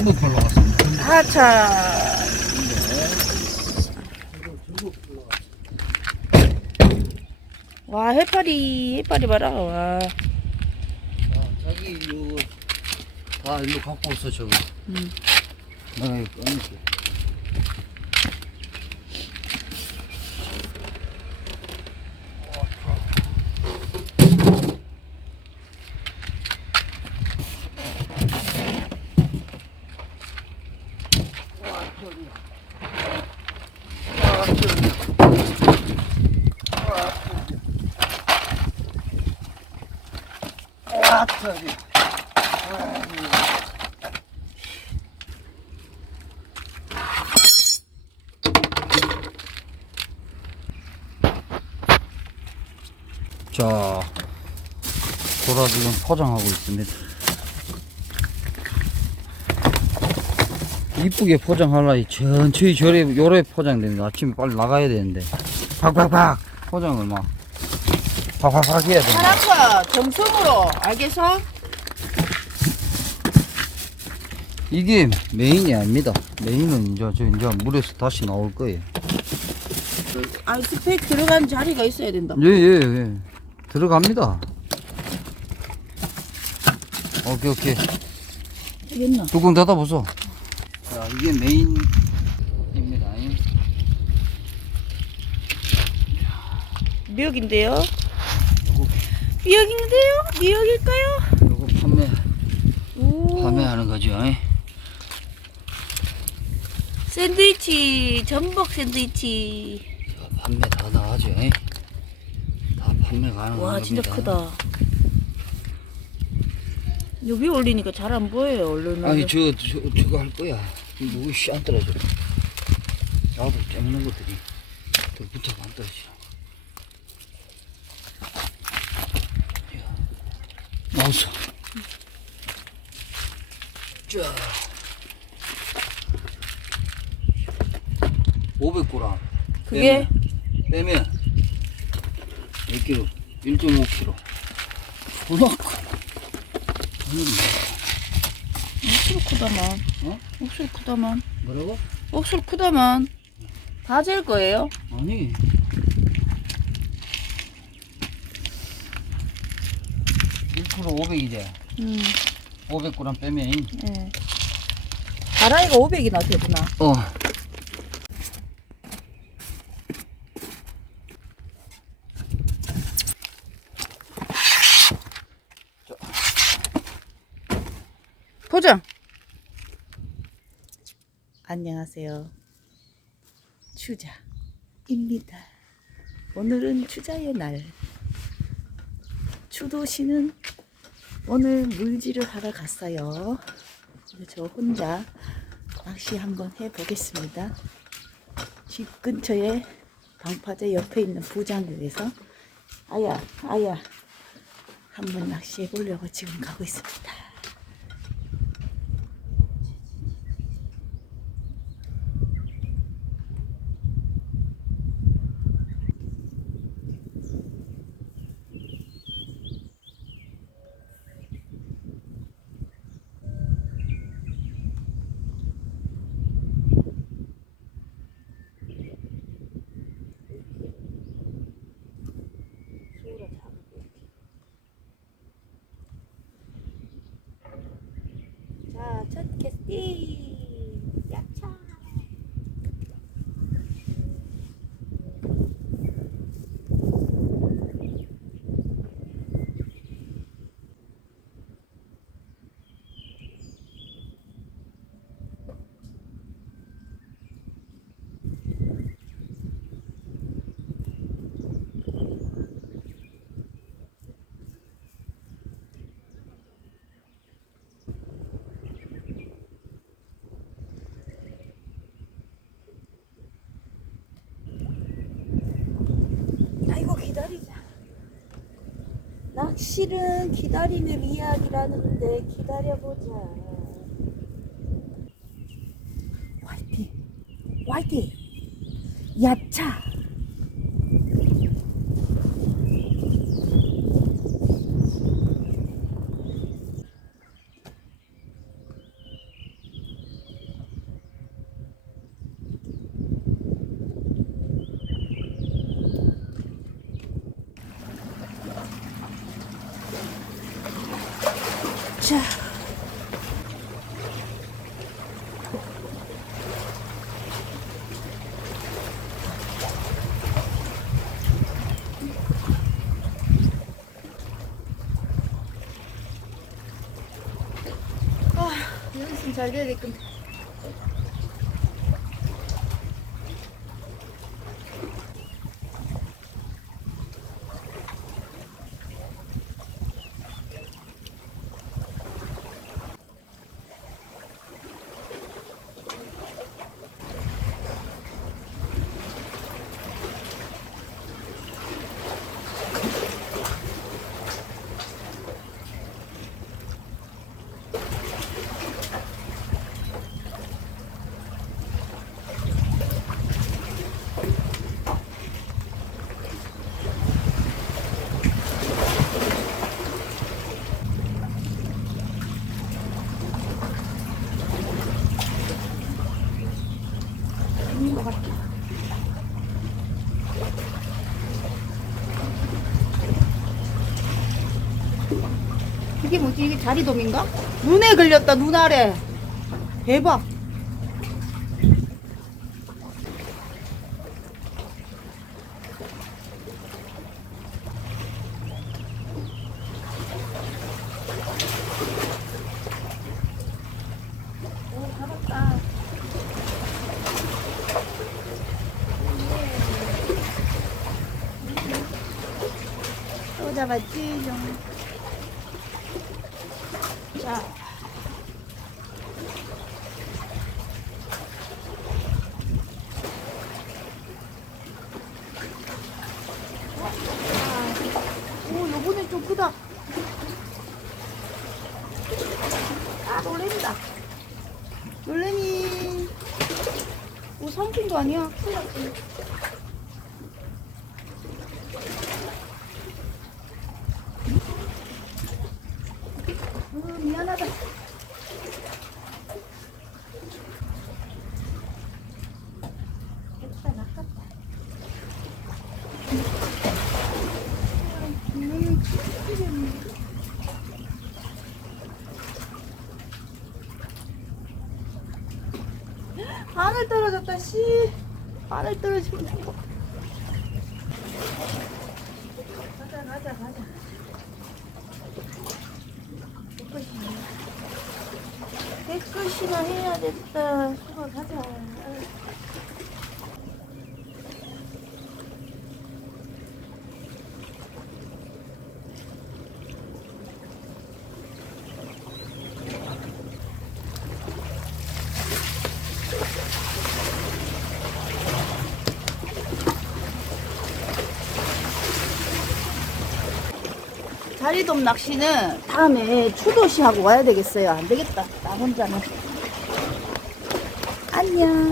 자, 중국 걸로 왔습니다. 하차. 와, 해파리, 해파리 봐라. 와. 자, 자기 이거 다 일로 갖고 왔어 저거. 음. 내가 이거 꺼낼게. 자, 보라 지금 포장하고 있습니다. 이쁘게 포장하려 천천히 저래 요래 포장되는데 아침에 빨리 나가야 되는데 팍팍팍 포장을 막 팍팍팍 해야 돼. 사랑과 정성으로, 알겠어? 이게 메인이 아닙니다. 메인은 이제 저 이제 물에서 다시 나올 거예요. 아이스팩 들어간 자리가 있어야 된다. 예, 예, 예. 들어갑니다. 오케이, 오케이. 되겠나? 뚜껑 닫아보소. 자, 이게 메인입니다. 미역인데요? 요거, 미역인데요? 미역일까요? 요거 판매, 오. 판매하는 거죠. 예? 샌드위치, 전복 샌드위치. 자, 판매 다 나가죠. 예? 다 판매 가능한 와, 진짜 겁니다. 크다. 여기 올리니까 잘 안 보여요, 얼른. 아니, 저, 저, 저거 할 거야. 누구 씨안 떨어져. 나도 째는 것들이 더 붙어가 안 떨어지나. 나왔어. 자. 500g. 그게 빼면 몇 킬로? 1.5kg. 졸라 커. 억수로 크다만. 어? 억수로 크다만. 뭐라고? 억수로 크다만. 다잴 거예요? 아니. 일킬로 500이래. 음, 500g 빼면. 예. 가라이가 500이나 되구나. 어. 포장! 안녕하세요. 추자입니다. 오늘은 추자의 날. 추도 씨는 오늘 물질을 하러 갔어요. 저 혼자 낚시 한번 해보겠습니다. 집 근처에 방파제 옆에 있는 부장국에서 아야, 아야, 한번 낚시해 보려고 지금 가고 있습니다. 자, 첫 캐스팅! 야차! 아이고, 기다리자. 낚시는 기다림의 이야기라는데 기다려보자. 화이팅! 화이팅! 야차! 자. 아, 있으면 잘 돼야 될 건데. 이게 뭐지? 이게 자리돔인가? 눈에 걸렸다, 눈 아래. 대박. 잡았지 좀. 자. 아, 오, 요번엔 좀 크다. 아, 놀랜다. 놀래니. 오, 삼촌도 아니야. 큰일 났지. 어, 미안하다. 됐다, 낚았다. 음, 바늘 떨어졌다, 씨. 바늘 떨어지면 죽어. 가자, 가자, 가자. 깨끗이나 해야 됐다. 수고 가자. 자리돔 낚시는 다음에 추도시 하고 와야 되겠어요. 안 되겠다. 나 혼자는. 안녕.